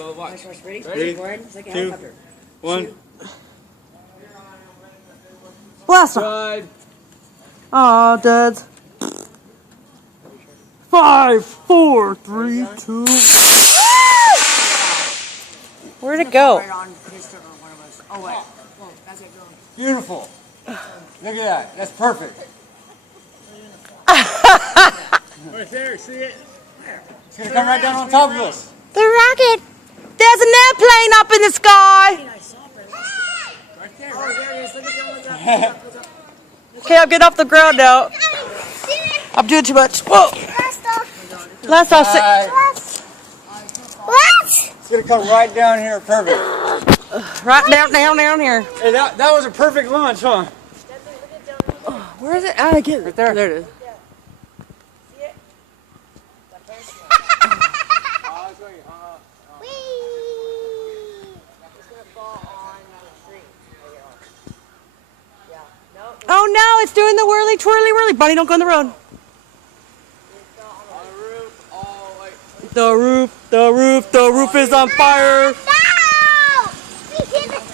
So watch. Ready? Ready? It's like a 2, helicopter. 1. Blast him. Side. Aw, dead. 5, 4, 3, 2. Where'd it go? Right on Krista or one of us. Oh, wait. Whoa, that's it going. Beautiful. Look at that. That's perfect. Right there. See it? It's going to come right down on top of us. The rocket. There's an airplane up in the sky. Right there. Oh, there it is. Look at that. Okay, I'm getting off the ground now. I'm doing too much. Whoa. Last off. What? It's going to come right down here. Perfect. Right down here. Hey, that was a perfect launch, huh? Where is it? Ah, I get it. Right there. There it is. Oh no, it's doing the whirly twirly whirly. Bunny, don't go on the road. The roof is on fire.